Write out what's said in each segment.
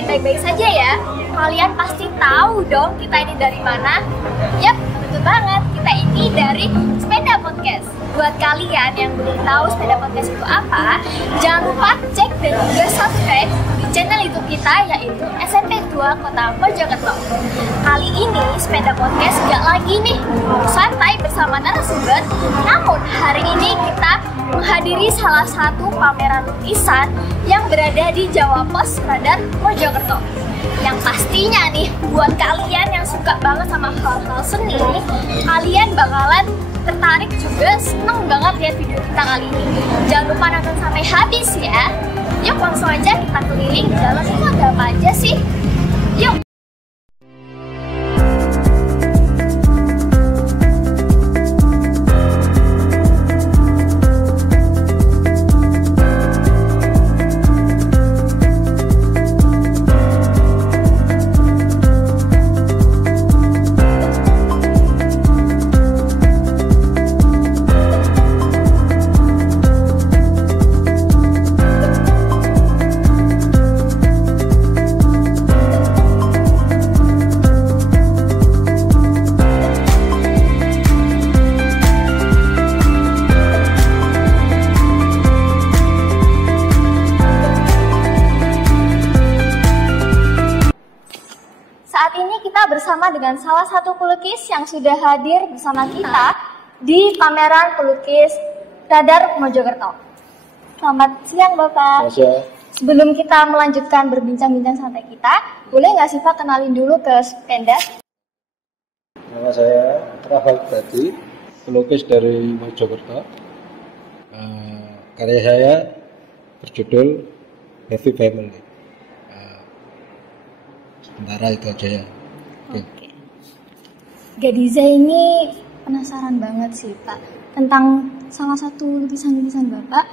kalian baik-baik saja ya. Kalian pasti tahu dong kita ini dari mana. Yap, betul banget. Kita ini dari Sepeda Podcast. Buat kalian yang belum tahu Sepeda Podcast itu apa, jangan lupa cek dan juga subscribe di channel YouTube kita, yaitu SMP 2 Kota Mojokerto. Kali ini Sepeda Podcast gak lagi nih santai bersama narasumber, namun hari ini kita menghadiri salah satu pameran lukisan yang berada di Jawa Pos Radar Mojokerto. Yang pastinya nih, buat kalian yang suka banget sama hal-hal seni, kalian bakalan tertarik juga, seneng banget lihat video kita kali ini. Jangan lupa nonton sampai habis ya. Yuk langsung aja kita keliling, di dalam itu ada apa aja sih? Yuk! Saat ini kita bersama dengan salah satu pelukis yang sudah hadir bersama kita di pameran pelukis Radar Mojokerto. Selamat siang Bapak. Selamat siang. Sebelum kita melanjutkan berbincang-bincang santai kita, boleh nggak sih Pak kenalin dulu ke Sepeda? Nama saya Rahul Badi, pelukis dari Mojokerto. Karya saya berjudul Happy Family. Sementara itu aja ya. Oke. Gadiza ini penasaran banget sih Pak tentang salah satu lukisan-lukisan Bapak.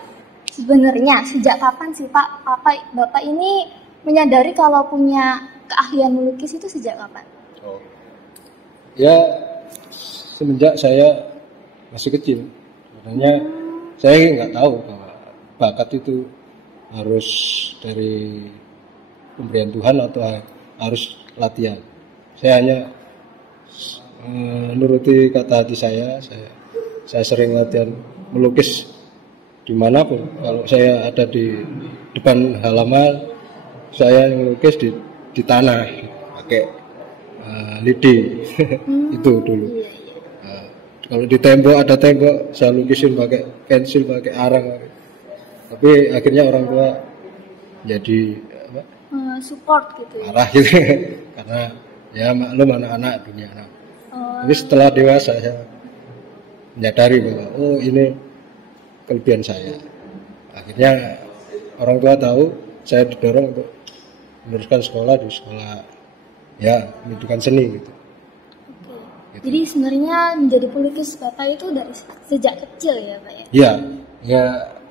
Sebenarnya sejak kapan sih Pak Bapak ini menyadari kalau punya keahlian melukis itu sejak kapan? Oh. Ya semenjak saya masih kecil. Sebenarnya saya nggak tahu bahwa bakat itu harus dari pemberian Tuhan atau harus latihan. Saya hanya menuruti kata hati saya sering latihan melukis dimanapun. Kalau saya ada di depan halaman, saya melukis di tanah pakai lidi. Itu dulu. Kalau di tembok ada tembok, saya lukisin pakai pensil, pakai arang. Tapi akhirnya orang tua jadi support gitu ya? marah gitu karena ya maklum anak-anak dunia anak. Tapi setelah dewasa saya menyadari bahwa oh ini kelebihan saya. Akhirnya orang tua tahu, saya didorong untuk meneruskan sekolah di sekolah ya pendidikan seni gitu. Oke. Jadi sebenarnya menjadi pelukis Bapak itu dari sejak kecil ya Pak ya? Iya, ya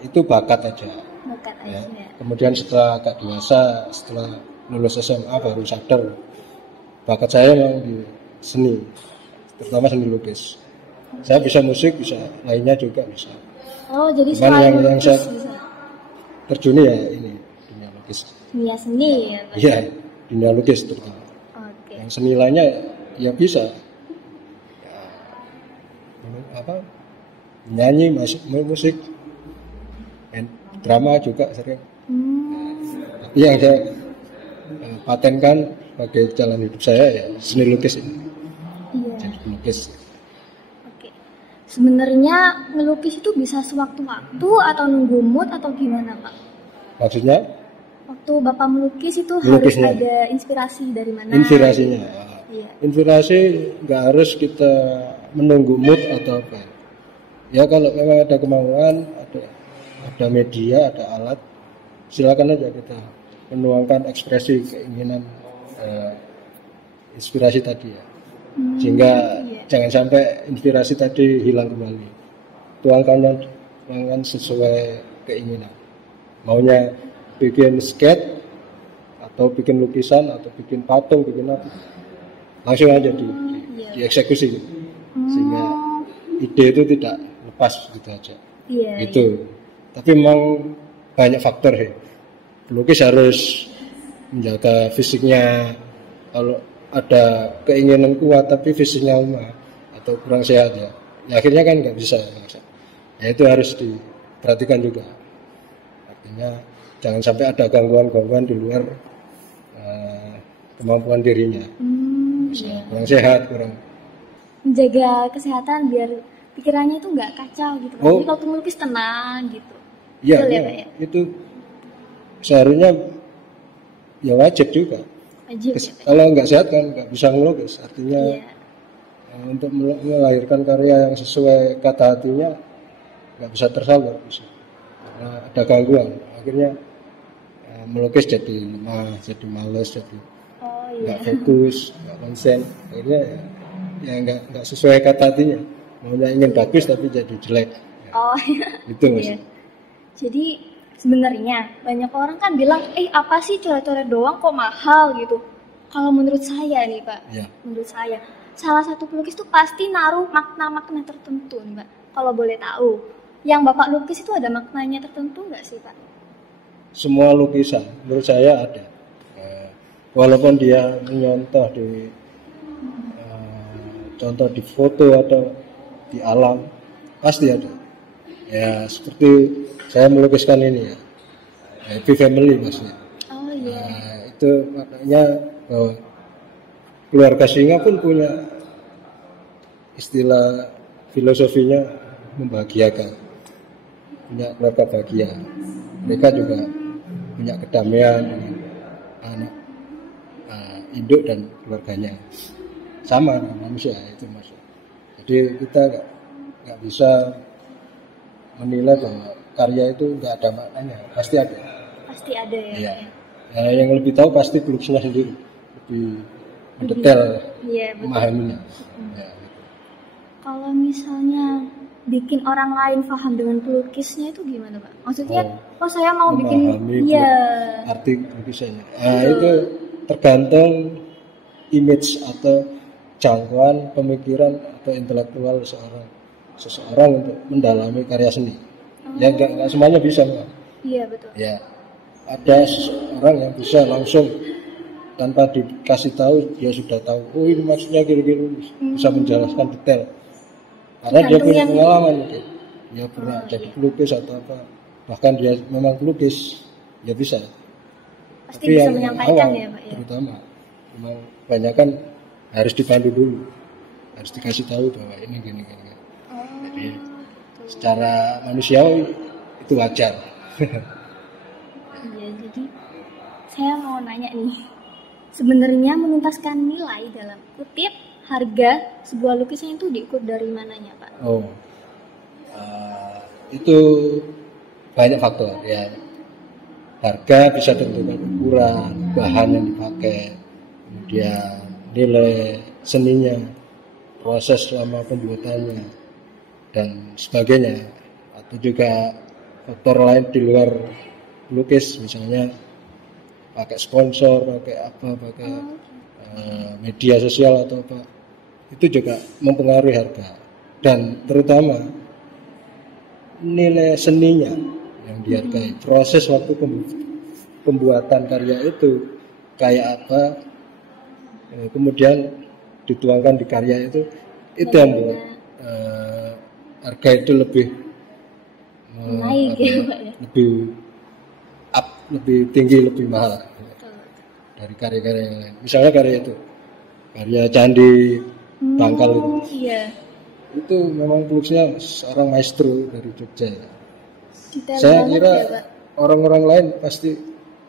itu bakat aja. Bakat Ya. aja. Kemudian setelah agak dewasa, setelah lulus SMA baru sadar bakat saya memang di seni, terutama seni lukis. Saya bisa musik, bisa lainnya juga bisa. Oh jadi Cuman selain yang lukis saya bisa? terjuni ya ini dunia lukis. Dunia seni ya Pak? Iya, dunia lukis terutama. Oke. Yang seni lainnya ya bisa. Ya, nyanyi, musik, drama juga sering. Tapi yang saya patenkan sebagai jalan hidup saya ya seni lukis ini. Iya. Jadi pelukis. Oke. Sebenarnya melukis itu bisa sewaktu-waktu atau nunggu mood atau gimana Pak? Maksudnya? Waktu Bapak melukis itu Melukisnya. harus ada inspirasi dari mana? Inspirasinya. Iya. Inspirasi nggak harus kita menunggu mood atau apa. Ya kalau memang ada kemauan, ada media, ada alat, silakan aja kita menuangkan ekspresi keinginan inspirasi tadi ya. Sehingga jangan sampai inspirasi tadi hilang kembali. Tuangkan sesuai keinginan. Maunya bikin skate atau bikin lukisan atau bikin patung, bikin apa, langsung aja dieksekusi gitu. Sehingga ide itu tidak lepas gitu aja. Itu. Tapi memang banyak faktor ya. Pelukis harus menjaga fisiknya. Kalau ada keinginan kuat tapi fisiknya lemah atau kurang sehat ya akhirnya kan nggak bisa. Ya itu harus diperhatikan juga. Artinya jangan sampai ada gangguan-gangguan di luar kemampuan dirinya. Misalnya kurang sehat, kurang Menjaga kesehatan biar pikirannya itu nggak kacau gitu. Oh. Jadi waktu melukis tenang gitu. Iya, Betul ya, ya, Pak, ya? itu seharusnya ya wajib juga. Wajib ya, Pak. Kalau nggak sehat kan nggak bisa ngelukis. Artinya Iya. untuk melahirkan karya yang sesuai kata hatinya nggak bisa tersalur, karena ada gangguan. Akhirnya melukis jadi lemah, jadi males, jadi Oh nggak iya. fokus, nggak konsen. Akhirnya ya nggak sesuai kata hatinya. Maunya ingin bagus tapi jadi jelek. Oh iya. Itu mas. Iya. Jadi sebenarnya banyak orang kan bilang, apa sih coret-coret doang kok mahal gitu. Kalau menurut saya nih Pak, Ya. menurut saya salah satu pelukis tuh pasti naruh makna-makna tertentu nih Pak. Kalau boleh tahu, yang Bapak lukis itu ada maknanya tertentu nggak sih Pak? Semua lukisan menurut saya ada. Walaupun dia menyontoh di contoh di foto atau di alam, pasti ada. Ya seperti saya melukiskan ini ya, happy family maksudnya. Oh iya. Itu maknanya bahwa keluarga singa pun punya istilah filosofinya membahagiakan, punya keluarga bahagia. Mereka juga punya kedamaian dengan anak induk dan keluarganya, sama dengan manusia itu maksud. Jadi kita nggak bisa menilai bahwa karya itu nggak ada maknanya, pasti ada. Pasti ada ya. Iya. Pak, ya? Yang lebih tahu pasti pelukisnya sendiri, lebih mendetail Iya betul. memahaminya. Ya, gitu. Kalau misalnya bikin orang lain paham dengan pelukisnya itu gimana Pak? Maksudnya, saya mau bikin, Memahami iya. arti lukisannya. Itu tergantung image atau jangkauan pemikiran atau intelektual seseorang untuk mendalami karya seni. Ya nggak semuanya bisa, Mbak. Iya betul. Ya, ada orang yang bisa langsung tanpa dikasih tahu dia sudah tahu. Oh ini maksudnya gini-gini, bisa menjelaskan detail. Karena dia punya pengalaman mungkin. Dia pernah jadi pelukis atau apa. Bahkan dia memang pelukis, dia bisa. Pasti Tapi bisa yang menyampaikan awam, ya Pak ya. terutama memang banyak kan harus dipandu dulu, harus dikasih tahu bahwa ini gini. Jadi secara manusiawi itu wajar. Iya, jadi saya mau nanya nih. Sebenarnya menuntaskan nilai dalam kutip harga sebuah lukisan itu diukur dari mananya Pak? Itu banyak faktor ya. Harga bisa tentukan ukuran, bahan yang dipakai, kemudian nilai seninya, proses selama pembuatannya, dan sebagainya. Atau juga faktor lain di luar lukis, misalnya pakai sponsor, pakai apa, pakai media sosial atau apa, itu juga mempengaruhi harga. Dan terutama nilai seninya yang dihargai, proses waktu pembuatan karya itu kayak apa, kemudian dituangkan di karya itu yang membuat harga itu lebih naik ya Pak ya. lebih tinggi, lebih mahal dari karya-karya yang lain. Misalnya karya candi Bangkal itu. Iya. Itu memang pelukisnya seorang maestro dari Jogja. Detail Saya banget kira ya, Pak. orang-orang lain pasti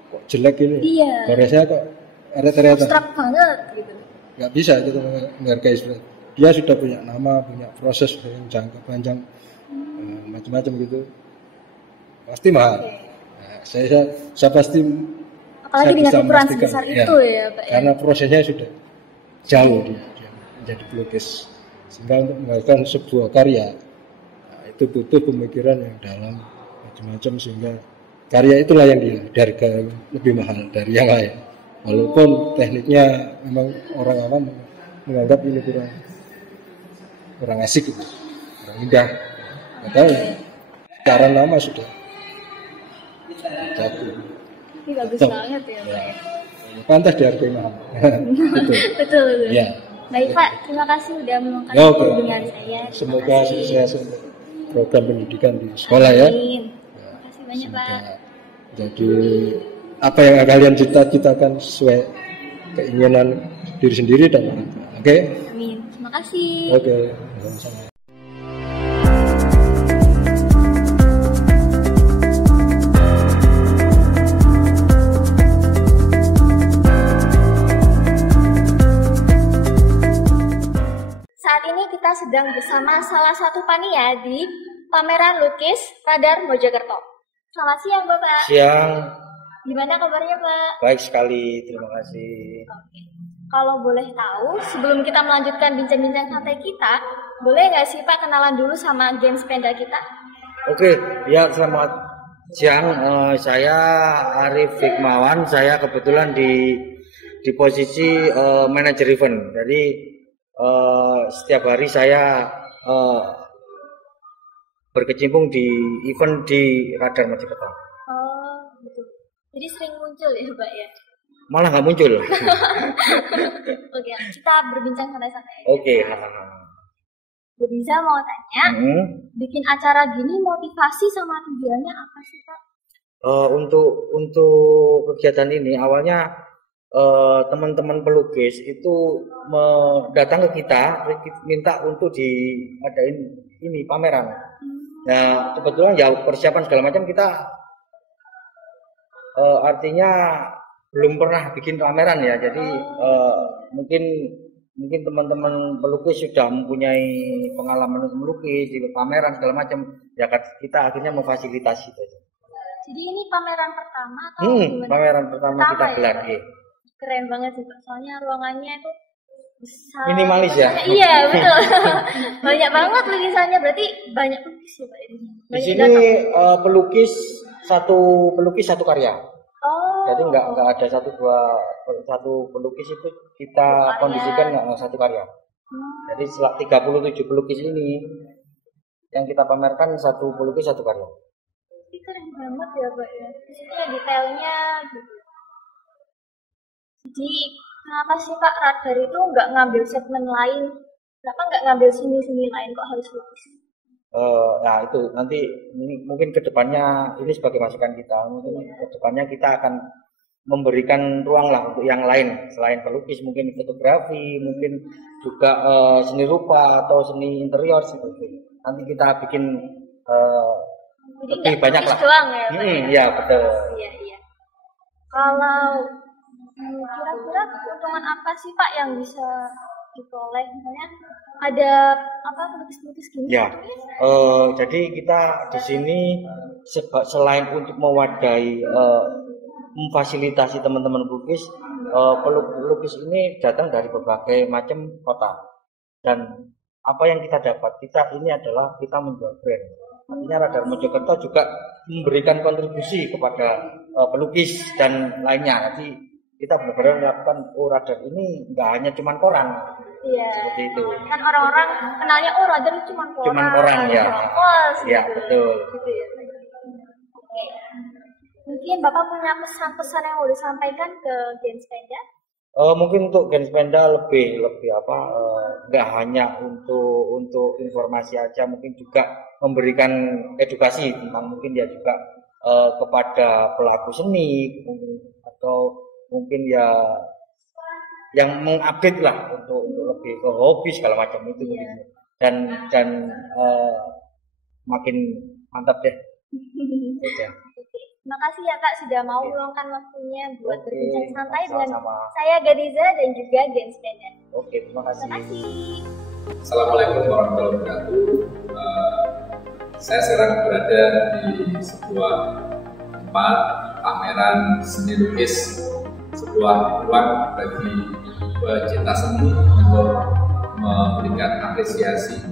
kok jelek ini. Iya. Karya saya kok ternyata Abstrak banget gitu. nggak bisa kita menghargai seperti. Dia sudah punya nama, punya proses yang jangka panjang, macam-macam gitu. Pasti mahal. Nah, saya pasti. Apalagi saya dengan bisa ukuran memastikan, sebesar itu ya Pak ya. Karena prosesnya sudah jauh dia menjadi pelukis. Sehingga untuk menghasilkan sebuah karya, itu butuh pemikiran yang dalam, macam-macam, sehingga karya itulah yang dihargai lebih mahal dari yang lain. Walaupun tekniknya memang orang awam menganggap ini kurang asik gitu, kurang indah. Padahal secara nama sudah jago. Ini bagus banget ya Pak ya. pantas dihargai mahal. Betul. Betul. Ya. Baik Pak, terima kasih udah meluangkan Ya, waktu oke. dengan saya. Terima Semoga kasih. sukses untuk program pendidikan di sekolah ya. Amin. Terima kasih banyak Pak. Semoga jadi apa yang kalian cita-citakan sesuai keinginan diri sendiri dan orang tua. Oke? Amin. Terima kasih. Oke. Sama-sama. Saat ini kita sedang bersama salah satu panitia di pameran lukis Radar Mojokerto. Selamat siang Bapak. Siang, Gimana kabarnya Pak? baik sekali, terima kasih. Oke. Kalau boleh tahu, sebelum kita melanjutkan bincang-bincang santai kita, boleh nggak sih Pak kenalan dulu sama geng sepeda kita? Oke, ya selamat siang. Saya Arif Hikmawan. Saya kebetulan di posisi manajer event. Jadi setiap hari saya berkecimpung di event di Radar Mojokerto. Oh, betul. Jadi sering muncul ya Pak ya? Malah nggak muncul. Oke, kita berbincang santai-santai. Oke. Bisa mau tanya, bikin acara gini motivasi sama tujuannya apa sih Pak? Untuk kegiatan ini awalnya teman-teman pelukis itu datang ke kita minta untuk diadain ini pameran. Nah kebetulan ya persiapan segala macam kita artinya belum pernah bikin pameran ya. Jadi mungkin teman-teman pelukis sudah mempunyai pengalaman untuk melukis di pameran segala macam. Ya kita akhirnya memfasilitasi itu. Jadi ini pameran pertama atau gimana? Pameran pertama kita ya, gelar. Pak? Keren banget sih Pak. Soalnya ruangannya itu besar. Minimalis ya? Iya betul. Banyak banget lukisannya. Berarti banyak pelukis ya Pak ini. Di sini pelukis satu karya. Oh. Jadi nggak ada satu pelukis itu kita kondisikan satu karya. Jadi 37 pelukis ini yang kita pamerkan satu pelukis satu karya. Ini keren banget ya Pak ya. Maksudnya detailnya gitu. Jadi kenapa sih Pak Radar itu nggak ngambil segmen lain? Kenapa nggak ngambil seni-seni lain kok harus lukis? Nah itu nanti mungkin kedepannya ini sebagai masukan kita. Mungkin kedepannya kita akan memberikan ruang lah untuk yang lain selain pelukis, mungkin fotografi, mungkin juga seni rupa atau seni interior seperti itu. Nanti kita bikin lebih banyak lah. Doang ya, Pak? Ya betul. Iya. Kalau kira-kira keuntungan apa sih Pak yang bisa diperoleh? Misalnya ada apa pelukis-pelukis gini? Ya, jadi kita di sini selain untuk mewadahi memfasilitasi teman-teman pelukis, pelukis ini datang dari berbagai macam kota. Dan apa yang kita dapat, ini adalah kita menjual brand. Artinya Radar Mojokerto juga memberikan kontribusi kepada pelukis dan lainnya. Jadi kita benar-benar melakukan Radar ini nggak hanya cuma koran. Iya. Seperti itu. Kan orang-orang kenalnya Radar cuma koran. Cuman koran ya. Ya gitu. betul. Gitu ya. Oke. Mungkin Bapak punya pesan-pesan yang mau disampaikan ke Gen Sepeda? Mungkin untuk Gen Sepeda lebih apa? Nggak hanya untuk informasi aja, mungkin juga memberikan edukasi tentang mungkin ya juga kepada pelaku seni atau mungkin ya yang mengupdate lah untuk lebih ke hobi segala macam itu dan makin mantap deh. Terima kasih ya Kak sudah mau meluangkan waktunya buat berbincang santai dengan sama-sama. saya Gadiza dan juga Gen Sepeda. Oke, terima kasih. Terima kasih. Assalamualaikum warahmatullahi wabarakatuh. Saya sekarang berada di sebuah tempat pameran seni lukis, sebuah ruang bagi pecinta seni untuk memberikan apresiasi.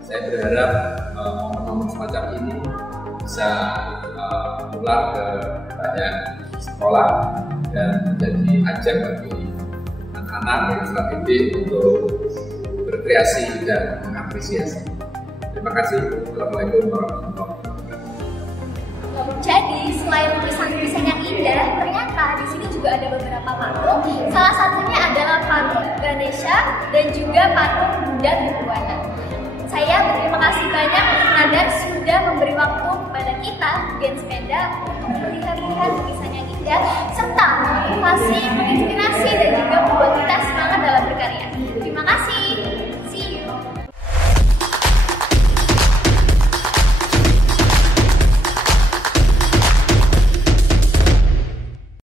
Saya berharap momen-momen semacam ini bisa menular ke banyak sekolah dan menjadi ajang bagi anak-anak yang sangat didik untuk berkreasi dan mengapresiasi. Terima kasih. Assalamualaikum warahmatullahi wabarakatuh. Jadi selain lukisan-lukisan yang indah, ternyata di sini juga ada beberapa patung. Salah satunya adalah patung Ganesha dan juga patung Buddha Tribhuwana. Saya berterima kasih banyak untuk Nadar sudah memberi waktu kepada kita Gen Sepeda untuk melihat-lihat lukisan yang indah serta memotivasi, menginspirasi dan juga membuat kita semangat dalam berkarya. Terima kasih.